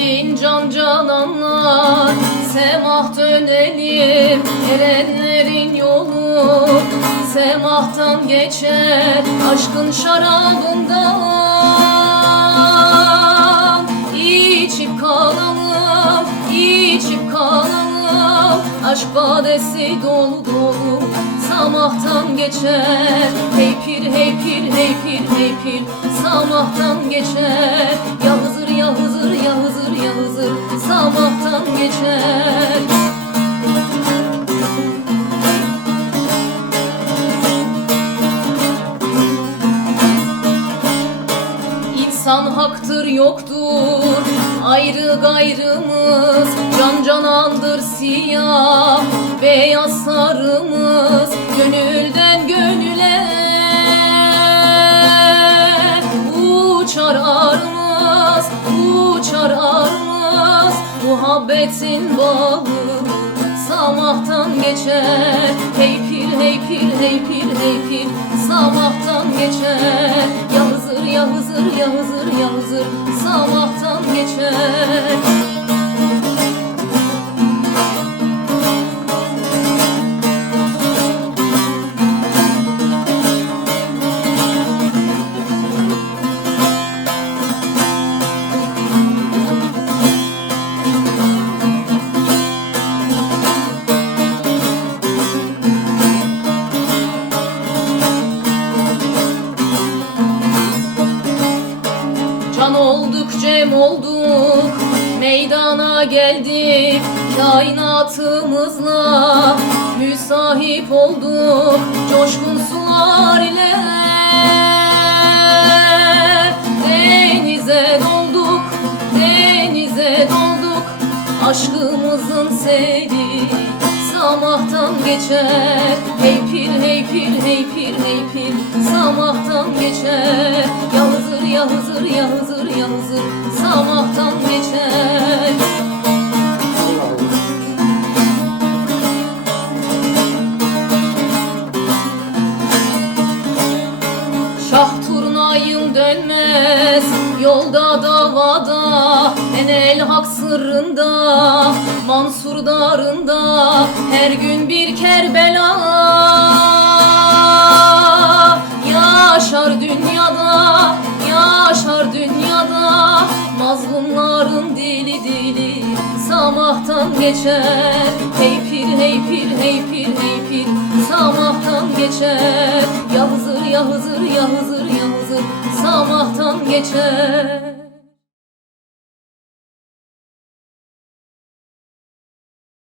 yar Semah dönelim erenlerin yolu. Semahtan geçer aşkın şarabından. İçip kalalım, içip kalalım Aşk badesi dolu dolu. Samahtan geçer Hey pir, hey pir, hey pir, hey pir Samahtan geçer Ya Hızır, ya Hızır, ya Hızır, Samahtan geçer. İnsan haktır yoktur. Ayrı gayrımız Can canandır siyah. Beyaz sarımız muhabbetin bağı Samahtan geçer. Hey pir hey pir hey pir hey pir Samahtan geçer. Ya Hızır ya Hızır ya Hızır ya Hızır Samahtan geçer Can olduk cem olduk. Meydana geldik Kainatımızla. Müsahip olduk Coşkun sular ile. Denize dolduk Denize dolduk. Aşkımızın seli Samahtan geçer. Hey pir hey pir hey pir hey pir Samahtan geçer Ya Hızır ya Hızır ya Hızır ya Hızır Samahtan geçer. Şah turnayım dönmez Yolda davada Enel hak sırrında Mansur darında Her gün bir Kerbela Samahtan geçer. Hey pir hey pir hey pir hey pir. Samahtan geçer. Ya Hızır ya Hızır ya Hızır geçer